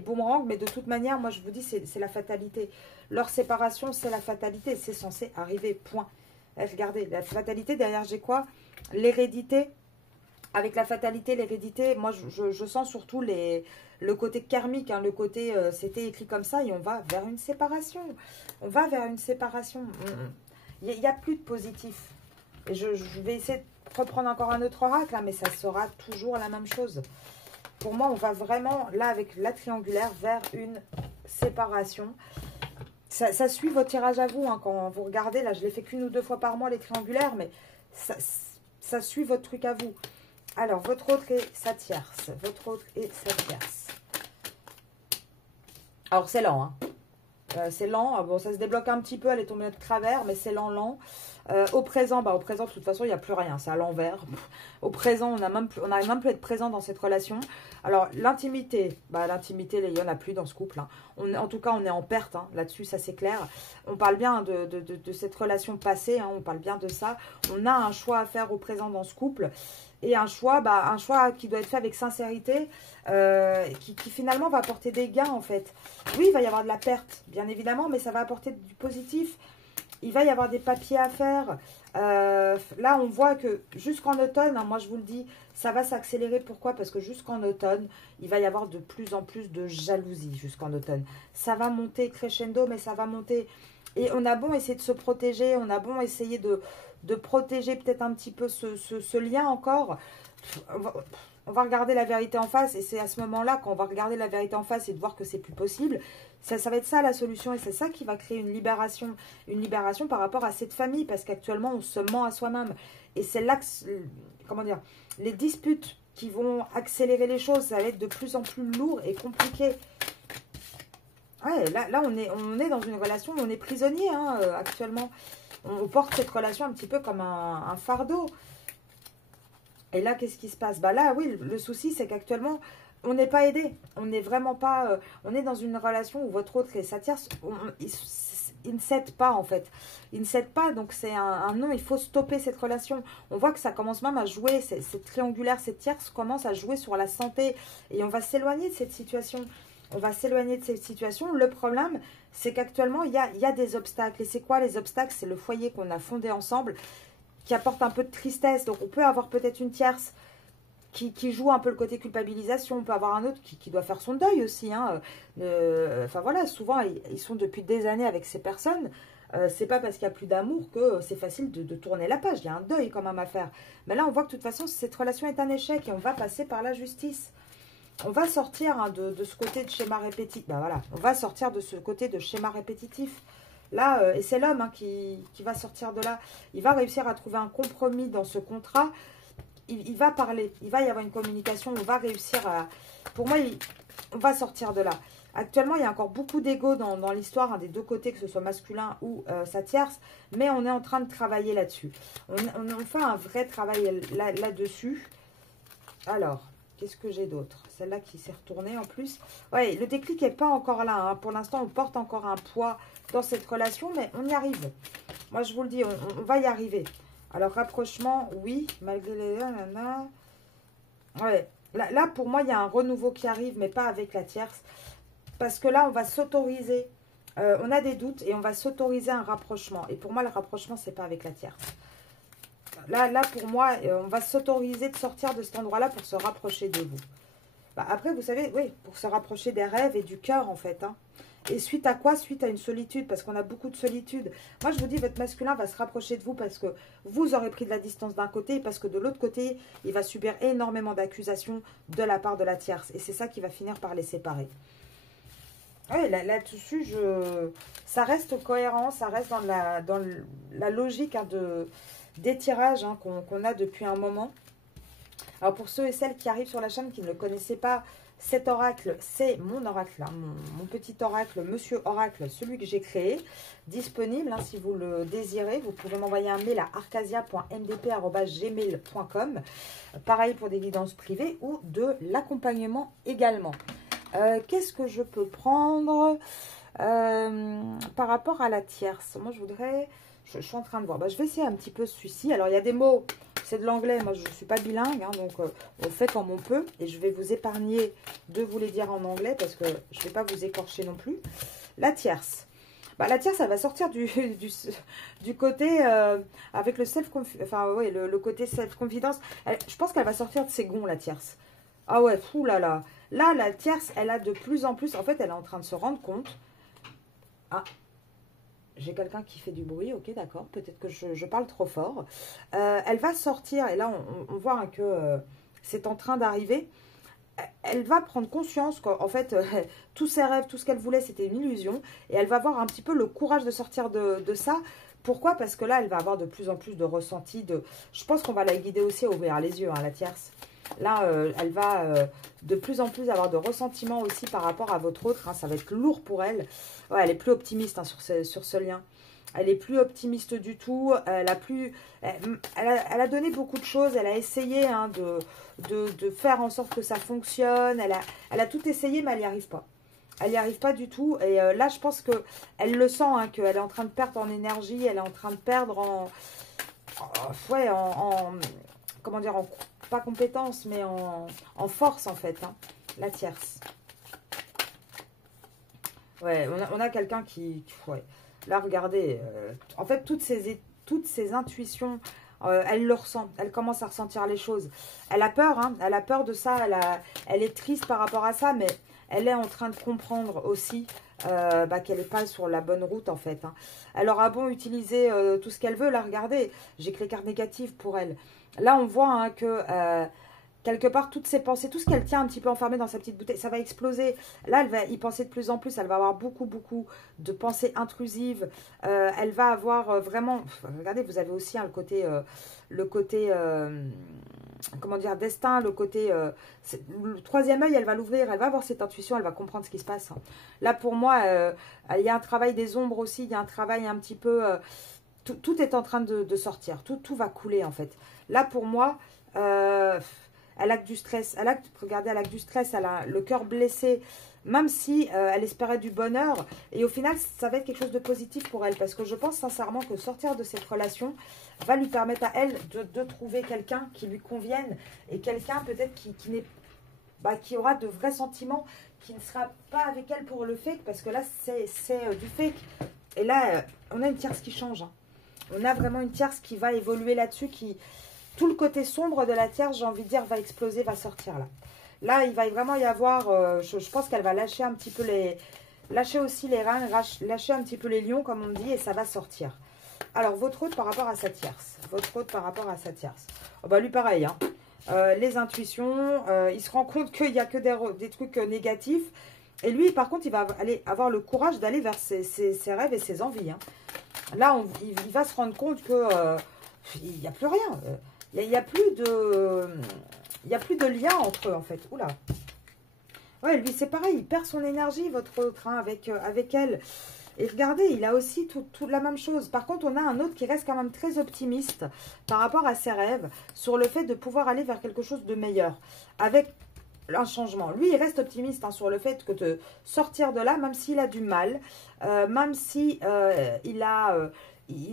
boomerangs. Mais de toute manière, moi, je vous dis, c'est la fatalité. Leur séparation, c'est la fatalité. C'est censé arriver, point. Là, regardez, la fatalité, derrière, j'ai quoi? L'hérédité. Avec la fatalité, l'hérédité, moi, je sens surtout le côté karmique. Hein, le côté, c'était écrit comme ça et on va vers une séparation. On va vers une séparation. Il n'y a plus de positif. Et je vais essayer de reprendre encore un autre oracle, hein, mais ça sera toujours la même chose. Pour moi, on va vraiment, là, avec la triangulaire, vers une séparation. Ça suit votre tirage à vous, hein, quand vous regardez. Là, je l'ai fait qu'une ou deux fois par mois, les triangulaires, mais ça suit votre truc à vous. Alors, votre autre et sa tierce. Votre autre et sa tierce. Alors, c'est lent, hein. C'est lent. Bon, ça se débloque un petit peu, elle est tombée de travers, mais c'est lent. Au présent, de toute façon, il n'y a plus rien. C'est à l'envers. Au présent, on n'arrive même plus à être présent dans cette relation. Alors, l'intimité, l'intimité, il n'y en a plus dans ce couple. Hein. En tout cas, on est en perte, hein, là-dessus, ça c'est clair. On parle bien de cette relation passée, hein, on parle bien de ça. On a un choix à faire au présent dans ce couple. Et un choix qui doit être fait avec sincérité, qui finalement va apporter des gains, en fait. Oui, il va y avoir de la perte, bien évidemment, mais ça va apporter du positif. Il va y avoir des papiers à faire. Là, on voit que jusqu'en automne, hein, moi je vous le dis, ça va s'accélérer. Pourquoi? Parce que jusqu'en automne, il va y avoir de plus en plus de jalousie jusqu'en automne. Ça va monter crescendo, mais ça va monter. Et on a bon essayer de se protéger, on a bon essayer de protéger peut-être un petit peu ce lien encore. On va regarder la vérité en face, et c'est à ce moment-là, quand on va regarder la vérité en face et de voir que c'est plus possible, ça va être ça la solution, et c'est ça qui va créer une libération par rapport à cette famille, parce qu'actuellement on se ment à soi-même, et c'est là que, comment dire, les disputes qui vont accélérer les choses, ça va être de plus en plus lourd et compliqué. Ouais, là on est dans une relation où on est prisonnier, hein, actuellement. On porte cette relation un petit peu comme un fardeau. Et là, qu'est-ce qui se passe? Là, oui, le souci, c'est qu'actuellement, on n'est pas aidé. On n'est vraiment pas... on est dans une relation où votre autre et sa tierce, ils ne s'aident pas, en fait. Ils ne s'aident pas, donc c'est un non, il faut stopper cette relation. On voit que ça commence même à jouer, cette triangulaire, cette tierce commence à jouer sur la santé. Et on va s'éloigner de cette situation. On va s'éloigner de cette situation. Le problème, c'est qu'actuellement, il y a des obstacles. Et c'est quoi les obstacles? C'est le foyer qu'on a fondé ensemble, qui apporte un peu de tristesse. Donc, on peut avoir peut-être une tierce qui joue un peu le côté culpabilisation. On peut avoir un autre qui doit faire son deuil aussi. Hein. Enfin, voilà, souvent, ils sont depuis des années avec ces personnes. C'est pas parce qu'il n'y a plus d'amour que c'est facile de tourner la page. Il y a un deuil quand même à faire. Mais là, on voit que de toute façon, cette relation est un échec et on va passer par la justice. On va sortir, hein, de ce côté de schéma répétitif. Voilà, on va sortir de ce côté de schéma répétitif. Là, et c'est l'homme, hein, qui va sortir de là. Il va réussir à trouver un compromis dans ce contrat. Il va parler. Il va y avoir une communication. On va réussir à... Pour moi, on va sortir de là. Actuellement, il y a encore beaucoup d'ego dans l'histoire, hein, des deux côtés, que ce soit masculin ou sa tierce. Mais on est en train de travailler là-dessus. On fait un vrai travail là-dessus. Alors... Qu'est-ce que j'ai d'autre? Celle-là qui s'est retournée en plus. Ouais, le déclic n'est pas encore là. Hein. Pour l'instant, on porte encore un poids dans cette relation, mais on y arrive. Moi, je vous le dis, on va y arriver. Alors, rapprochement, oui, malgré les... Ouais. Là, pour moi, il y a un renouveau qui arrive, mais pas avec la tierce. Parce que là, on va s'autoriser. On a des doutes et on va s'autoriser un rapprochement. Et pour moi, le rapprochement, c'est pas avec la tierce. Là, pour moi, on va s'autoriser de sortir de cet endroit-là pour se rapprocher de vous. Bah, après, vous savez, oui, pour se rapprocher des rêves et du cœur, en fait. Hein. Et suite à quoi? Suite à une solitude, parce qu'on a beaucoup de solitude. Moi, je vous dis, votre masculin va se rapprocher de vous parce que vous aurez pris de la distance d'un côté et parce que de l'autre côté, il va subir énormément d'accusations de la part de la tierce. Et c'est ça qui va finir par les séparer. Oui, là-dessus, ça reste cohérent, ça reste dans la logique hein, d'étirage hein, qu'on a depuis un moment. Alors, pour ceux et celles qui arrivent sur la chaîne qui ne le connaissaient pas, cet oracle, c'est mon oracle, hein, mon petit oracle, Monsieur Oracle, celui que j'ai créé, disponible. Hein, si vous le désirez, vous pouvez m'envoyer un mail à arcasia.mdp@gmail.com. Pareil pour des guidances privées ou de l'accompagnement également. Qu'est-ce que je peux prendre par rapport à la tierce? Moi, je suis en train de voir. Bah, je vais essayer un petit peu celui-ci. Alors, il y a des mots, c'est de l'anglais. Moi, je ne suis pas bilingue, hein, donc on fait comme on peut. Et je vais vous épargner de vous les dire en anglais parce que je ne vais pas vous écorcher non plus. La tierce. Bah, la tierce, elle va sortir du côté avec le le côté self-confidence. Je pense qu'elle va sortir de ses gonds, la tierce. Ah ouais, fou là là. Là, la tierce, elle a de plus en plus... En fait, elle est en train de se rendre compte. Ah, j'ai quelqu'un qui fait du bruit. Ok, d'accord. Peut-être que je parle trop fort. Elle va sortir. Et là, on voit hein, que c'est en train d'arriver. Elle va prendre conscience qu'en fait, tous ses rêves, tout ce qu'elle voulait, c'était une illusion. Et elle va avoir un petit peu le courage de sortir de ça. Pourquoi? Parce que là, elle va avoir de plus en plus de ressentis. Je pense qu'on va la guider aussi à ouvrir les yeux, hein, la tierce. Là, elle va de plus en plus avoir de ressentiments aussi par rapport à votre autre. Hein, ça va être lourd pour elle. Ouais, elle est plus optimiste hein, sur ce lien. Elle est plus optimiste du tout. Elle a donné beaucoup de choses. Elle a essayé hein, de faire en sorte que ça fonctionne. Elle a tout essayé, mais elle n'y arrive pas. Elle n'y arrive pas du tout. Et là, je pense qu'elle le sent, hein, qu'elle est en train de perdre en énergie. Elle est en train de perdre comment dire, pas compétence, mais en force, en fait, hein, la tierce. Ouais, on a quelqu'un ouais. Là, regardez, en fait, toutes ces intuitions, elle le ressent, elle commence à ressentir les choses. Elle a peur, hein, elle a peur de ça, elle est triste par rapport à ça, mais elle est en train de comprendre aussi qu'elle n'est pas sur la bonne route, en fait. Hein. Elle aura bon utiliser tout ce qu'elle veut, là, regardez, j'ai que les cartes négatives pour elle. Là, on voit hein, que quelque part, toutes ses pensées, tout ce qu'elle tient un petit peu enfermé dans sa petite bouteille, ça va exploser. Là, elle va y penser de plus en plus. Elle va avoir beaucoup de pensées intrusive. Elle va avoir vraiment... Regardez, vous avez aussi hein, le côté comment dire, destin, le côté... le troisième œil, elle va l'ouvrir. Elle va avoir cette intuition. Elle va comprendre ce qui se passe. Hein. Là, pour moi, il y a un travail des ombres aussi. Il y a un travail un petit peu... Tout est en train de sortir. Tout va couler, en fait. Là, pour moi... elle a que du stress. Regardez, elle a que du stress. Elle a le cœur blessé. Même si elle espérait du bonheur. Et au final, ça va être quelque chose de positif pour elle. Parce que je pense sincèrement que sortir de cette relation va lui permettre à elle de trouver quelqu'un qui lui convienne. Et quelqu'un peut-être qui aura de vrais sentiments. Qui ne sera pas avec elle pour le fake. Parce que là, c'est du fake. Et là, on a une tierce qui change. Hein. On a vraiment une tierce qui va évoluer là-dessus. Tout le côté sombre de la tierce, j'ai envie de dire, va exploser, va sortir là. Là, il va vraiment y avoir, je pense qu'elle va lâcher un petit peu lâcher aussi les reins, lâcher un petit peu les lions, comme on dit, et ça va sortir. Alors, votre autre par rapport à sa tierce. Oh, bah, lui, pareil, hein. Les intuitions, il se rend compte qu'il n'y a que des trucs négatifs. Et lui, par contre, il va avoir le courage d'aller vers ses rêves et ses envies. Hein. Là, il va se rendre compte que il n'y a plus rien. Il n'y a plus de lien entre eux, en fait. Oula. Ouais, lui, c'est pareil. Il perd son énergie, votre autre, hein, avec elle. Et regardez, il a aussi toute la même chose. Par contre, on a un autre qui reste quand même très optimiste par rapport à ses rêves, sur le fait de pouvoir aller vers quelque chose de meilleur, avec un changement. Lui, il reste optimiste hein, sur le fait que de sortir de là, même s'il a du mal, même si il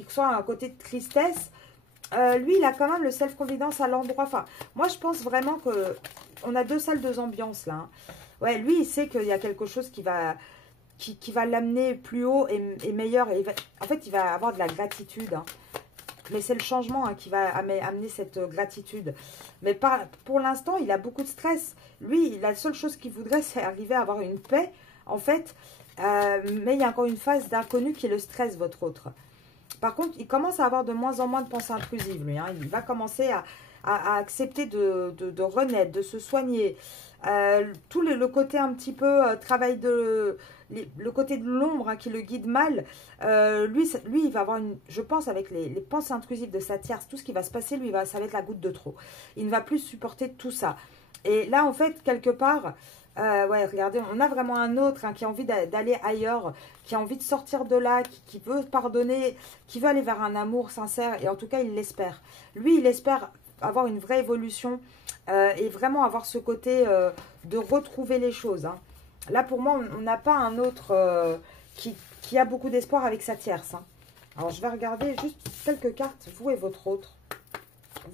soit à un côté de tristesse, lui, il a quand même le self-confidence à l'endroit. Enfin, moi, je pense vraiment que on a deux salles, deux ambiances là. Hein. Ouais, lui, il sait qu'il y a quelque chose qui va l'amener plus haut et meilleur. Et en fait, il va avoir de la gratitude. Hein. Mais c'est le changement qui va amener cette gratitude. Mais pour l'instant, il a beaucoup de stress. Lui, la seule chose qu'il voudrait, c'est arriver à avoir une paix, en fait. Mais il y a encore une phase d'inconnu qui est le stress, votre autre. Par contre, il commence à avoir de moins en moins de pensées intrusives, lui. Hein. Il va commencer à accepter de renaître, de se soigner. Tout le côté un petit peu travail le côté de l'ombre qui le guide mal, lui, il va avoir je pense avec les pensées intrusives de sa tierce, tout ce qui va se passer, lui, ça va être la goutte de trop. Il ne va plus supporter tout ça. Et là, en fait, quelque part, ouais, regardez, on a vraiment un autre qui a envie d'aller ailleurs, qui a envie de sortir de là, qui veut pardonner, qui veut aller vers un amour sincère, et en tout cas, il l'espère. Lui, il espère avoir une vraie évolution et vraiment avoir ce côté de retrouver les choses. Hein. Là, pour moi, on n'a pas un autre qui a beaucoup d'espoir avec sa tierce. Hein. Alors, je vais regarder juste quelques cartes, vous et votre autre.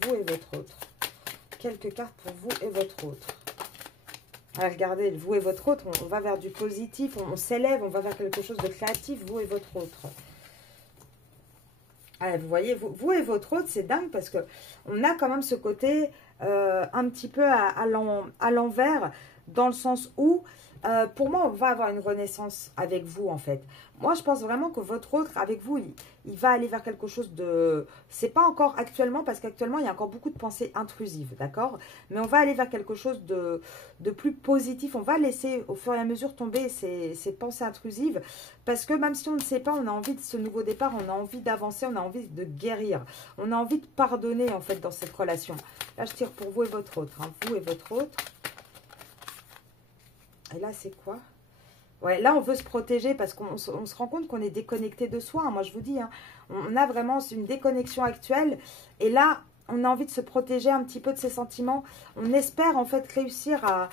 Vous et votre autre. Quelques cartes pour vous et votre autre. Alors, regardez, vous et votre autre, on va vers du positif, on s'élève, on va vers quelque chose de créatif, vous et votre autre. Alors, vous voyez, vous et votre autre, c'est dingue parce que on a quand même ce côté un petit peu à l'envers, dans le sens où, pour moi, on va avoir une renaissance avec vous, en fait. Moi, je pense vraiment que votre autre, avec vous, il va aller vers quelque chose de... C'est pas encore actuellement, parce qu'actuellement, il y a encore beaucoup de pensées intrusives, d'accord? Mais on va aller vers quelque chose de plus positif. On va laisser, au fur et à mesure, tomber ces pensées intrusives, parce que même si on ne sait pas, on a envie de ce nouveau départ, on a envie d'avancer, on a envie de guérir. On a envie de pardonner, en fait, dans cette relation. Là, je tire pour vous et votre autre. Hein. Vous et votre autre. Et là, c'est quoi? Ouais, là, on veut se protéger parce qu'on se rend compte qu'on est déconnecté de soi. Hein, moi, je vous dis, hein, on a vraiment une déconnexion actuelle. Et là, on a envie de se protéger un petit peu de ses sentiments. On espère, en fait, réussir à...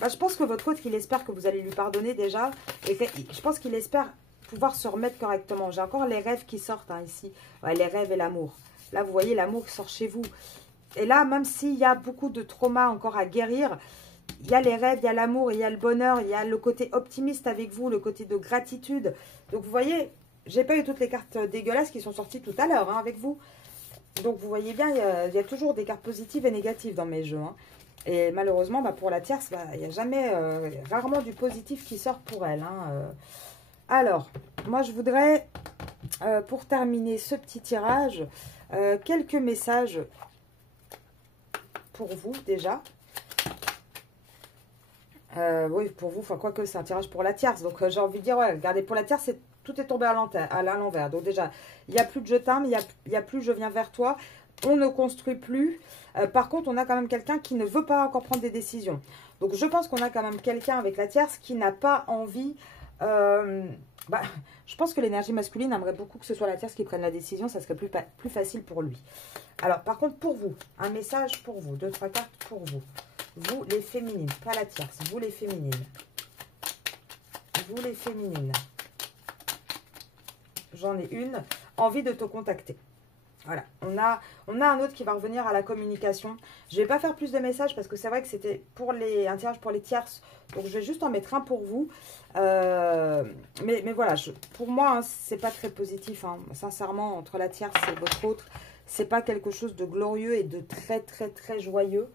Bah, je pense que votre autre, il espère que vous allez lui pardonner déjà. Et je pense qu'il espère pouvoir se remettre correctement. J'ai encore les rêves qui sortent ici. Ouais, les rêves et l'amour. Là, vous voyez, l'amour qui sort chez vous. Et là, même s'il y a beaucoup de traumas encore à guérir... Il y a les rêves, il y a l'amour, il y a le bonheur, il y a le côté optimiste avec vous, le côté de gratitude. Donc, vous voyez, j'ai pas eu toutes les cartes dégueulasses qui sont sorties tout à l'heure avec vous. Donc, vous voyez bien, il y a toujours des cartes positives et négatives dans mes jeux. Hein. Et malheureusement, il y a tierce, il n'y a jamais, rarement du positif qui sort pour elle. Hein. Alors, moi, je voudrais, pour terminer ce petit tirage, quelques messages pour vous déjà. Oui, pour vous, enfin, quoique c'est un tirage pour la tierce. Donc, j'ai envie de dire, ouais, regardez, pour la tierce, tout est tombé à l'envers. Donc, déjà, il n'y a plus de je t'aime, il n'y a plus je viens vers toi. On ne construit plus. Par contre, on a quand même quelqu'un qui ne veut pas encore prendre des décisions. Donc, je pense qu'on a quand même quelqu'un avec la tierce qui n'a pas envie... je pense que l'énergie masculine aimerait beaucoup que ce soit la tierce qui prenne la décision. Ça serait plus facile pour lui. Alors, par contre, pour vous, un message pour vous. 2, 3 cartes pour vous. Vous, les féminines, pas la tierce. Vous, les féminines. Vous, les féminines. J'en ai une. Envie de te contacter. Voilà. On a un autre qui va revenir à la communication. Je ne vais pas faire plus de messages parce que c'est vrai que c'était un tirage pour les tierces. Donc, je vais juste en mettre un pour vous. Mais voilà, pour moi, hein, c'est pas très positif. Hein. Sincèrement, entre la tierce et votre autre, c'est pas quelque chose de glorieux et de très, très, très joyeux.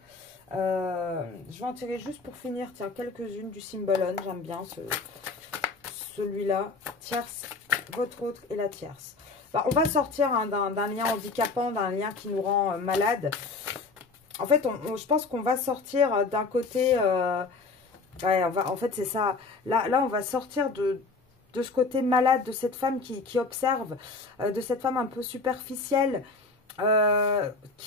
Je vais en tirer juste pour finir, tiens, quelques-unes du Symbolon, j'aime bien celui-là, tierce, votre autre et la tierce. On va sortir hein, d'un lien handicapant, d'un lien qui nous rend malade. En fait, je pense qu'on va sortir d'un côté, ouais, en fait c'est ça, là on va sortir de ce côté malade, de cette femme qui observe, de cette femme un peu superficielle, oui,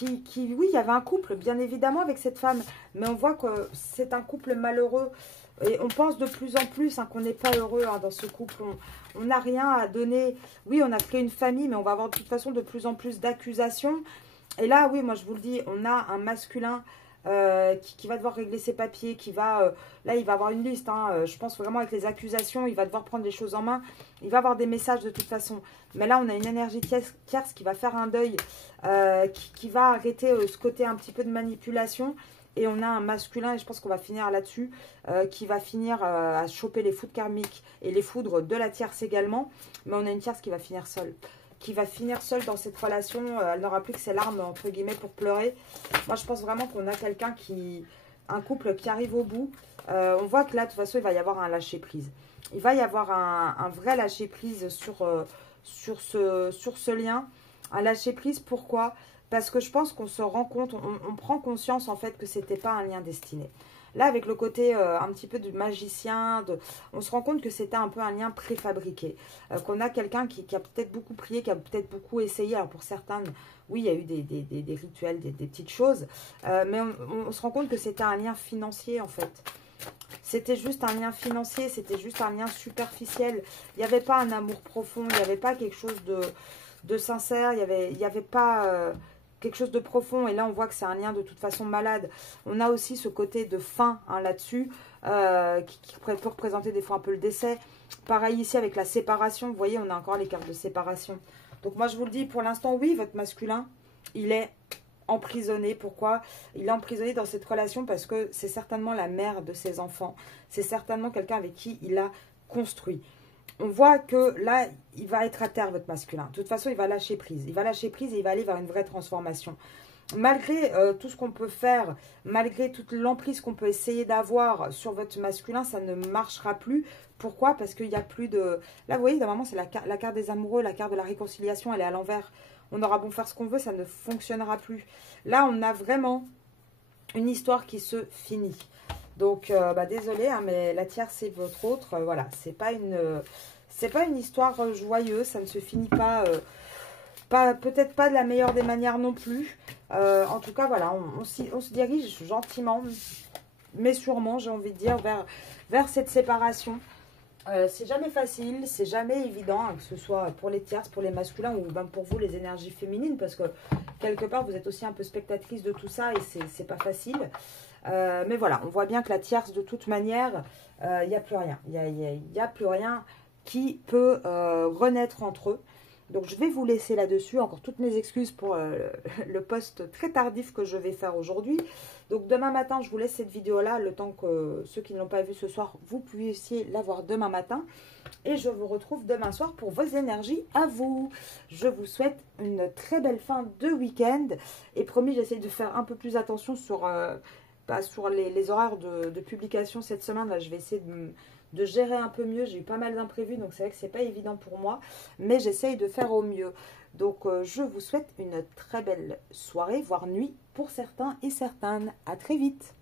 il y avait un couple, bien évidemment, avec cette femme, mais on voit que c'est un couple malheureux, et on pense de plus en plus hein, qu'on n'est pas heureux hein, dans ce couple, on n'a rien à donner, oui, on a créé une famille, mais on va avoir de toute façon de plus en plus d'accusations, et là, oui, moi je vous le dis, on a un masculin qui va devoir régler ses papiers, là il va avoir une liste, hein, je pense vraiment avec les accusations, il va devoir prendre les choses en main, il va avoir des messages de toute façon, mais là on a une énergie tierce qui va faire un deuil, qui va arrêter ce côté un petit peu de manipulation, Et on a un masculin, et je pense qu'on va finir là-dessus, qui va finir à choper les foudres karmiques et les foudres de la tierce également. Mais on a une tierce qui va finir seule. Qui va finir seule dans cette relation. Elle n'aura plus que ses larmes, entre guillemets, pour pleurer. Moi, je pense vraiment qu'on a quelqu'un qui... Un couple qui arrive au bout. On voit que là, de toute façon, il va y avoir un lâcher-prise. Il va y avoir un vrai lâcher-prise sur ce lien. Un lâcher-prise, pourquoi ? Parce que je pense qu'on se rend compte, on prend conscience en fait que c'était pas un lien destiné. Là, avec le côté un petit peu du magicien, on se rend compte que c'était un peu un lien préfabriqué. Qu'on a quelqu'un qui a peut-être beaucoup prié, qui a peut-être beaucoup essayé. Alors pour certains, oui, il y a eu des rituels, des petites choses. Mais on se rend compte que c'était un lien financier en fait. C'était juste un lien financier, c'était juste un lien superficiel. Il n'y avait pas un amour profond, il n'y avait pas quelque chose de sincère, il y avait pas... quelque chose de profond, et là on voit que c'est un lien de toute façon malade. On a aussi ce côté de fin hein, là-dessus, qui peut représenter des fois un peu le décès. Pareil ici avec la séparation, vous voyez on a encore les cartes de séparation. Donc moi je vous le dis, pour l'instant oui, votre masculin, il est emprisonné. Pourquoi? Il est emprisonné dans cette relation parce que c'est certainement la mère de ses enfants. C'est certainement quelqu'un avec qui il a construit. On voit que là, il va être à terre, votre masculin. De toute façon, il va lâcher prise. Il va lâcher prise et il va aller vers une vraie transformation. Malgré tout ce qu'on peut faire, malgré toute l'emprise qu'on peut essayer d'avoir sur votre masculin, ça ne marchera plus. Pourquoi? Parce qu'il n'y a plus de... Là, vous voyez, normalement, c'est la carte des amoureux, la carte de la réconciliation, elle est à l'envers. On aura beau faire ce qu'on veut, ça ne fonctionnera plus. Là, on a vraiment une histoire qui se finit. Donc, désolé, hein, mais la tierce, c'est votre autre. Voilà, c'est pas une histoire joyeuse. Ça ne se finit pas, peut-être pas de la meilleure des manières non plus. En tout cas, voilà, on se dirige gentiment, mais sûrement, j'ai envie de dire, vers cette séparation. C'est jamais facile, c'est jamais évident, hein, que ce soit pour les tierces, pour les masculins ou même pour vous les énergies féminines, parce que quelque part vous êtes aussi un peu spectatrice de tout ça et c'est pas facile. Mais voilà, on voit bien que la tierce, de toute manière, il n'y a plus rien. Il n'y a plus rien qui peut renaître entre eux. Donc je vais vous laisser là-dessus. Encore toutes mes excuses pour le post très tardif que je vais faire aujourd'hui. Donc demain matin, je vous laisse cette vidéo-là, le temps que ceux qui ne l'ont pas vue ce soir, vous puissiez la voir demain matin. Et je vous retrouve demain soir pour vos énergies à vous. Je vous souhaite une très belle fin de week-end. Et promis, j'essaie de faire un peu plus attention sur les horaires de publication cette semaine. Là, je vais essayer de gérer un peu mieux. J'ai eu pas mal d'imprévus, donc c'est vrai que c'est pas évident pour moi. Mais j'essaye de faire au mieux. Donc, je vous souhaite une très belle soirée, voire nuit pour certains et certaines. À très vite.